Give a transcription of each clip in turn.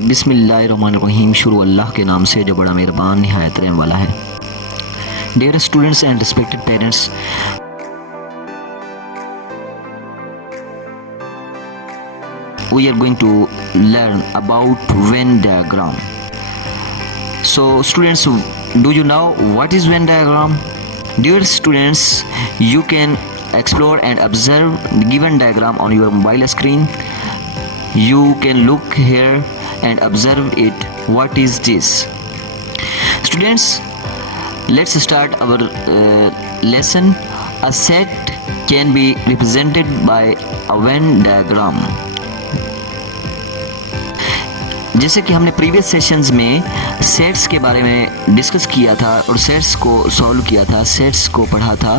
बिस्मिल्लाहिर्रहमानिर्रहीम। शुरू अल्लाह के नाम से जो बड़ा मेहरबान निहायत रहम वाला है। Dear students and respected parents, we are going to learn about Venn diagram. So students, do you know what is Venn diagram? Dear students, you can explore and observe the given diagram on your mobile screen. You can look here and observe it. What is this? Students, let's start our lesson. A set can be represented by a Venn diagram. जैसे कि हमने previous sessions में sets के बारे में discuss किया था और सेट्स को सॉल्व किया था, सेट्स को पढ़ा था,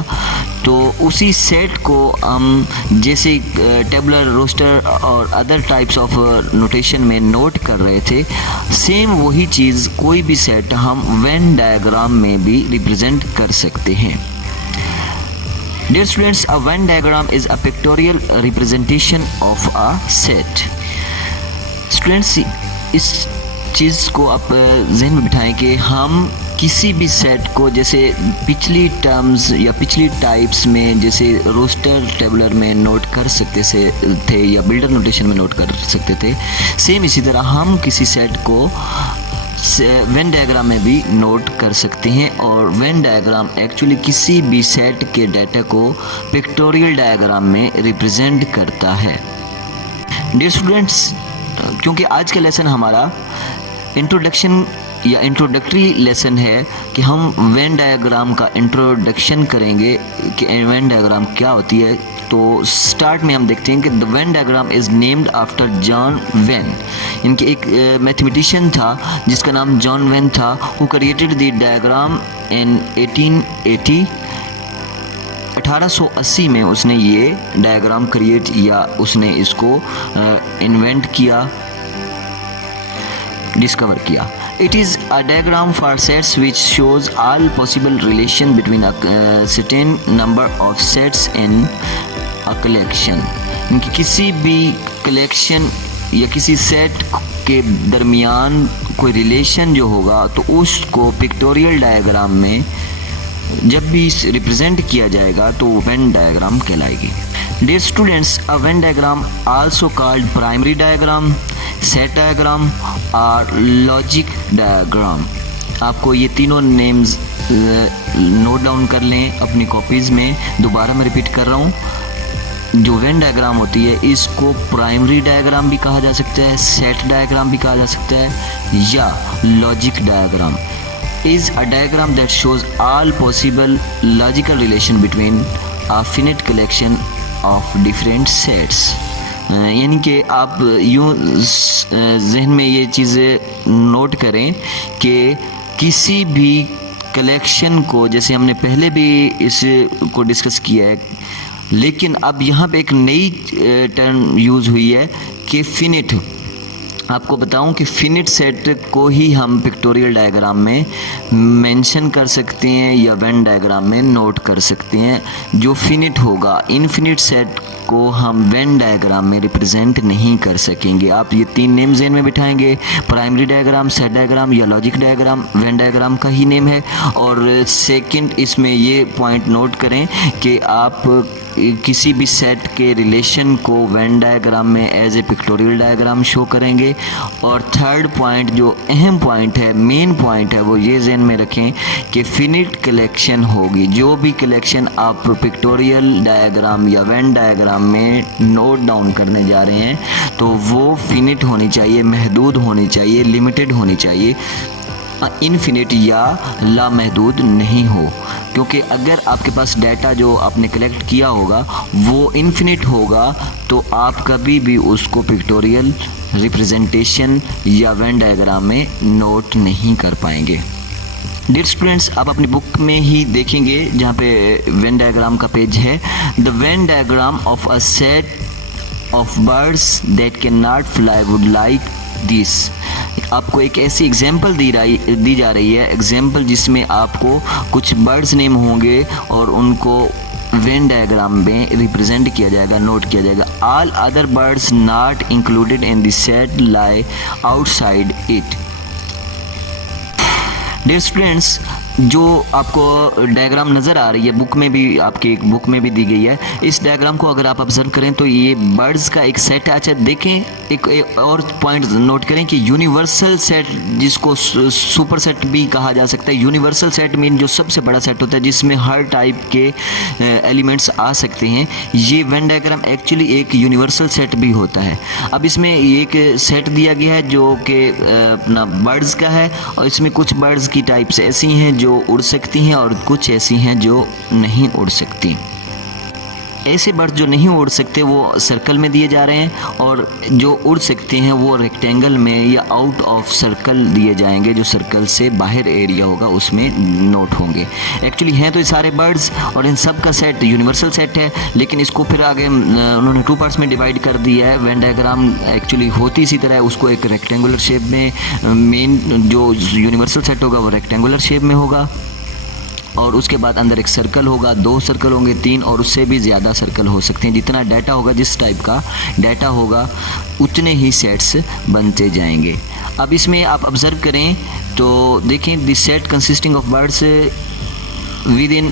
तो उसी सेट को हम जैसे टेबुलर, रोस्टर और अदर टाइप्स ऑफ नोटेशन में नोट कर रहे थे, सेम वही चीज़ कोई भी सेट हम वेन डायग्राम में भी रिप्रेजेंट कर सकते हैं। Dear students, a Venn diagram is a pictorial representation of a set. Students, इस चीज़ को आप जहन में बिठाएं कि हम किसी भी सेट को जैसे पिछली टर्म्स या पिछली टाइप्स में जैसे रोस्टर टेबुलर में नोट कर सकते थे या बिल्डर नोटेशन में नोट कर सकते थे, सेम इसी तरह हम किसी सेट को वेन डायग्राम में भी नोट कर सकते हैं। और वेन डायग्राम एक्चुअली किसी भी सेट के डाटा को पिक्टोरियल डायग्राम में रिप्रेजेंट करता है। डियर स्टूडेंट्स, क्योंकि आज का लेसन हमारा इंट्रोडक्शन या इंट्रोडक्टरी लेसन है कि हम वेन डायग्राम का इंट्रोडक्शन करेंगे कि वेन डायग्राम क्या होती है। तो स्टार्ट में हम देखते हैं कि the Venn diagram is named after John when. इनके एक मैथमेटिशियन था जिसका नाम जॉन वेन था, who created the diagram in 1880। 1880 में उसने ये डायग्राम क्रिएट या उसने इसको इन्वेंट किया, डिस्कवर किया। It is a diagram for sets which shows all possible relation between a certain number of sets in a collection. इनकी किसी भी कलेक्शन या किसी सेट के दरमियान कोई रिलेशन जो होगा तो उसको पिक्टोरियल डायग्राम में जब भी रिप्रेजेंट किया जाएगा तो वेन डायग्राम कहलाएगी। Dear students, a Venn diagram also called primary diagram, set diagram और लॉजिक डायग्राम। आपको ये तीनों नेम्स नोट डाउन कर लें अपनी कॉपीज़ में। दोबारा मैं रिपीट कर रहा हूँ, जो वेन डायग्राम होती है इसको प्राइमरी डायग्राम भी कहा जा सकता है, सेट डायग्राम भी कहा जा सकता है, या logic diagram is a diagram that shows all possible logical relation between a finite collection of different sets. यानी कि आप यूँ जहन में ये चीज़ें नोट करें कि किसी भी कलेक्शन को, जैसे हमने पहले भी इस को डिस्कस किया है, लेकिन अब यहाँ पे एक नई टर्म यूज़ हुई है कि फिनिट। आपको बताऊं कि फिनिट सेट को ही हम पिक्टोरियल डायग्राम में मेंशन कर सकते हैं या वेन डायग्राम में नोट कर सकते हैं। जो फिनिट होगा, इनफिनिट सेट को हम वेन डायग्राम में रिप्रेजेंट नहीं कर सकेंगे। आप ये तीन नेम ज़हन में बिठाएंगे, प्राइमरी डायग्राम, सेट डायग्राम या लॉजिक डायग्राम वेन डायग्राम का ही नेम है। और सेकंड, इसमें ये पॉइंट नोट करें कि आप किसी भी सेट के रिलेशन को वेन डायग्राम में as a pictorial diagram show करेंगे। और थर्ड पॉइंट, जो अहम पॉइंट है, मेन पॉइंट है, वो ये जहन में रखें कि फिनिट कलेक्शन होगी। जो भी कलेक्शन आप पिक्टोरियल डायग्राम या वेन डायग्राम में नोट डाउन करने जा रहे हैं तो वो फिनिट होनी चाहिए, महदूद होनी चाहिए, लिमिटेड होनी चाहिए, इनफिनिट या लामहदूद नहीं हो। क्योंकि अगर आपके पास डाटा जो आपने कलेक्ट किया होगा वो इनफिनिट होगा तो आप कभी भी उसको पिक्टोरियल रिप्रेजेंटेशन या वेन डायग्राम में नोट नहीं कर पाएंगे। डियर स्टूडेंट्स, आप अपनी बुक में ही देखेंगे जहाँ पे वेन डायग्राम का पेज है। The Venn diagram of a set of birds that can not fly would like this. आपको एक ऐसी एग्जाम्पल दी जा रही है, एग्जाम्पल जिसमें आपको कुछ बर्ड्स नेम होंगे और उनको वेन डायग्राम में रिप्रेजेंट किया जाएगा, नोट किया जाएगा। All other birds not included in the set lie outside it. Dear students, जो आपको डायग्राम नज़र आ रही है बुक में भी, आपके एक बुक में भी दी गई है, इस डायग्राम को अगर आप ऑब्जर्व करें तो ये बर्ड्स का एक सेट है। अच्छा देखें, एक और पॉइंट नोट करें कि यूनिवर्सल सेट, जिसको सुपर सेट भी कहा जा सकता है, यूनिवर्सल सेट मीन जो सबसे बड़ा सेट होता है जिसमें हर टाइप के एलिमेंट्स आ सकते हैं, ये वेन डायग्राम एक्चुअली एक यूनिवर्सल सेट भी होता है। अब इसमें एक सेट दिया गया है जो कि अपना बर्ड्स का है, और इसमें कुछ बर्ड्स की टाइप्स ऐसी हैं जो उड़ सकती हैं और कुछ ऐसी हैं जो नहीं उड़ सकती। ऐसे बर्ड जो नहीं उड़ सकते वो सर्कल में दिए जा रहे हैं, और जो उड़ सकते हैं वो रेक्टेंगल में या आउट ऑफ सर्कल दिए जाएंगे, जो सर्कल से बाहर एरिया होगा उसमें नोट होंगे। एक्चुअली हैं तो ये सारे बर्ड्स, और इन सब का सेट यूनिवर्सल सेट है, लेकिन इसको फिर आगे उन्होंने 2 पार्ट्स में डिवाइड कर दिया है। वेन डायग्राम एक्चुअली होती इसी तरह है, उसको एक रेक्टेंगुलर शेप में, मेन जो यूनिवर्सल सेट होगा वो रेक्टेंगुलर शेप में होगा, और उसके बाद अंदर एक सर्कल होगा, 2 सर्कल होंगे, 3 और उससे भी ज़्यादा सर्कल हो सकते हैं। जितना डाटा होगा, जिस टाइप का डाटा होगा, उतने ही सेट्स बनते जाएंगे। अब इसमें आप ऑब्जर्व करें तो देखें, this set consisting of birds within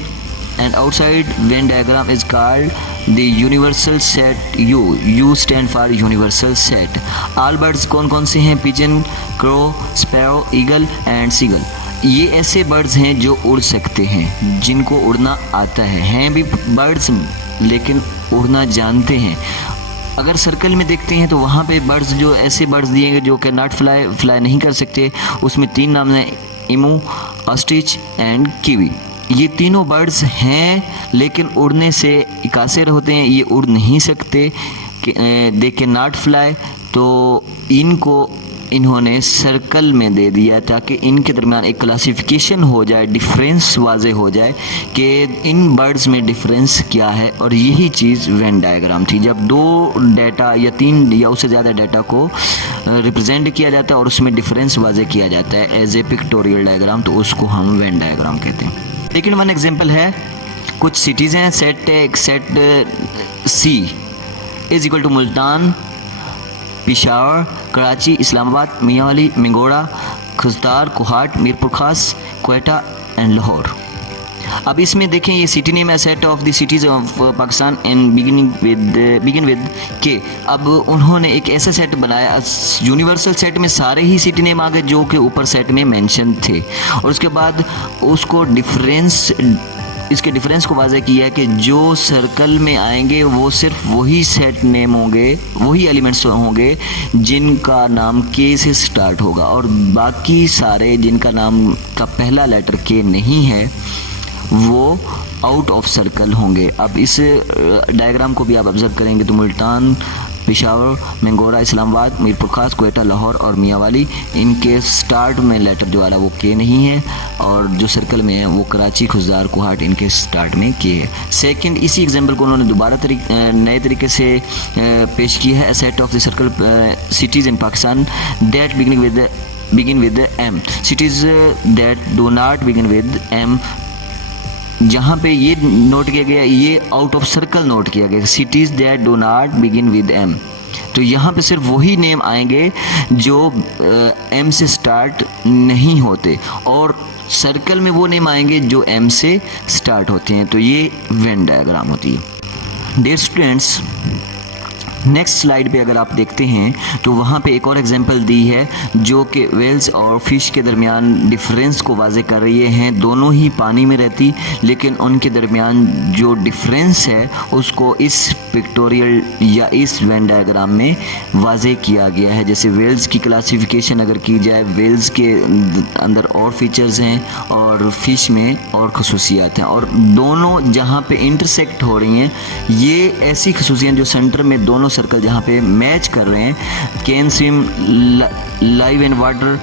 and outside Venn diagram is called the universal set. U stand for universal set. All birds कौन कौन से हैं? Pigeon, crow, sparrow, eagle and seagull. ये ऐसे बर्ड्स हैं जो उड़ सकते हैं, जिनको उड़ना आता है। हैं भी बर्ड्स लेकिन उड़ना जानते हैं। अगर सर्कल में देखते हैं तो वहाँ पे बर्ड्स, जो ऐसे बर्ड्स दिए गए जो कि नॉट फ्लाई नहीं कर सकते, उसमें 3 नाम हैं, इमू, ऑस्ट्रिच एंड कीवी। ये तीनों बर्ड्स हैं लेकिन उड़ने से कासिर होते हैं, ये उड़ नहीं सकते, दे कैन नॉट फ्लाई। तो इनको इन्होंने सर्कल में दे दिया ताकि इनके दरमियान एक क्लासिफिकेशन हो जाए, डिफरेंस वाजे हो जाए कि इन बर्ड्स में डिफरेंस क्या है। और यही चीज़ वेन डायग्राम थी, जब 2 डाटा या 3 या उससे ज़्यादा डाटा को रिप्रेजेंट किया जाता है और उसमें डिफरेंस वाजे किया जाता है एज ए पिक्टोरियल डायग्राम, तो उसको हम वेन डायग्राम कहते हैं। लेकिन 1 एग्जाम्पल है, कुछ सिटीज़ हैं, set C is equal to Multan, Peshawar, Karachi, Islamabad, Mianwali, Mingora, Khuzdar, Kohat, Mirpur Khas, Quetta and Lahore. अब इसमें देखें, ये सिटी नेम है set of the cities of Pakistan and begin with K. अब उन्होंने एक ऐसा सेट बनाया, यूनिवर्सल सेट में सारे ही सिटी नेम आ गए जो कि ऊपर सेट में मेंशन थे, और उसके बाद उसको इसके डिफरेंस को वाज़ह किया है कि जो सर्कल में आएंगे वो सिर्फ वही सेट नेम होंगे, वही एलिमेंट्स होंगे जिनका नाम के से स्टार्ट होगा, और बाकी सारे जिनका नाम का पहला लेटर के नहीं है वो आउट ऑफ सर्कल होंगे। अब इस डायग्राम को भी आप ऑब्जर्व करेंगे तो मुल्तान, पेशावर, मंगोरा, इस्लामाबाद, मीरपुर खास, क्वेटा, लाहौर और मियांवाली, इनके स्टार्ट में लेटर जो आ रहा है वो के नहीं है, और जो सर्कल में है वो कराची, खुजदार, कोहाट, इनके स्टार्ट में के है। सेकंड, इसी एग्जांपल को उन्होंने दोबारा नए तरीके से पेश किया है। Set of the circle cities in Pakistan that begin with M, cities that do not begin with M. जहाँ पे ये नोट किया गया, ये आउट ऑफ सर्कल नोट किया गया, cities that do not begin with M. तो यहाँ पे सिर्फ वही नेम आएंगे जो एम से स्टार्ट नहीं होते, और सर्कल में वो नेम आएंगे जो एम से स्टार्ट होते हैं। तो ये वेन डायग्राम होती है। डियर स्टूडेंट्स, नेक्स्ट स्लाइड पे अगर आप देखते हैं तो वहाँ पे एक और एग्जांपल दी है जो कि वेल्स और फिश के दरमियान डिफरेंस को वाज़े कर रही हैं। दोनों ही पानी में रहती, लेकिन उनके दरमियान जो डिफरेंस है उसको इस पिक्टोरियल या इस वेन डायग्राम में वाज़े किया गया है। जैसे वेल्स की क्लासिफिकेशन अगर की जाए, वेल्स के अंदर और फीचर्स हैं और फिश में और खसूसियात हैं, और दोनों जहाँ पे इंटरसेक्ट हो रही हैं, ये ऐसी खसूसियात जो सेंटर में दोनों सर्कल जहाँ पे मैच कर रहे हैं, can swim, live in water,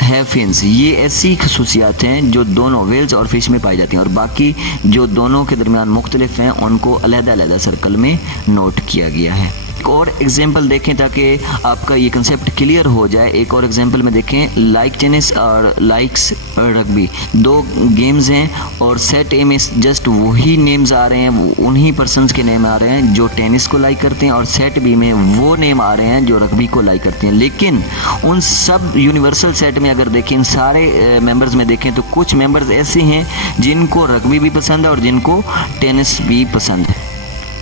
have fins, ये ऐसी खसूसियात हैं जो दोनों वेल्स और फिश में पाई जाती हैं, और बाकी जो दोनों के दरमियान मुख्तलिफ हैं उनको अलग-अलग सर्कल में नोट किया गया है। एक और एग्जांपल देखें ताकि आपका ये कंसेप्ट क्लियर हो जाए। एक और एग्जांपल में देखें, लाइक टेनिस और लाइक्स रग्बी। दो गेम्स हैं और सेट ए में जस्ट वही नेम्स आ रहे हैं, उन्हीं पर्सन्स के नेम आ रहे हैं जो टेनिस को लाइक करते हैं, और सेट बी में वो नेम आ रहे हैं जो रग्बी को लाइक करते हैं। लेकिन उन सब यूनिवर्सल सेट में अगर देखें, इन सारे मेंबर्स में देखें तो कुछ मेंबर्स ऐसे हैं जिनको रग्बी भी पसंद है और जिनको टेनिस भी पसंद है।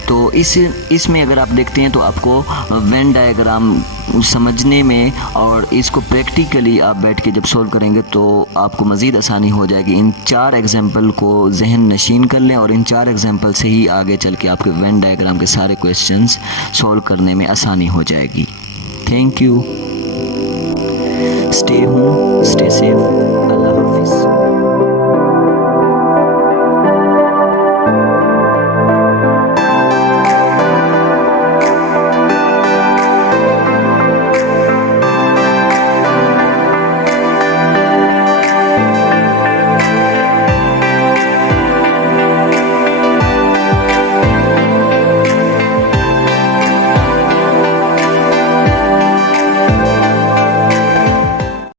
तो इसमें अगर आप देखते हैं तो आपको वेन डायग्राम समझने में और इसको प्रैक्टिकली आप बैठ के जब सॉल्व करेंगे तो आपको मज़ीद आसानी हो जाएगी। इन 4 एग्जाम्पल को जहन नशीन कर लें और इन 4 एग्जाम्पल से ही आगे चल के आपके वेन डायग्राम के सारे क्वेश्चंस सॉल्व करने में आसानी हो जाएगी। Thank you. Stay home, stay safe.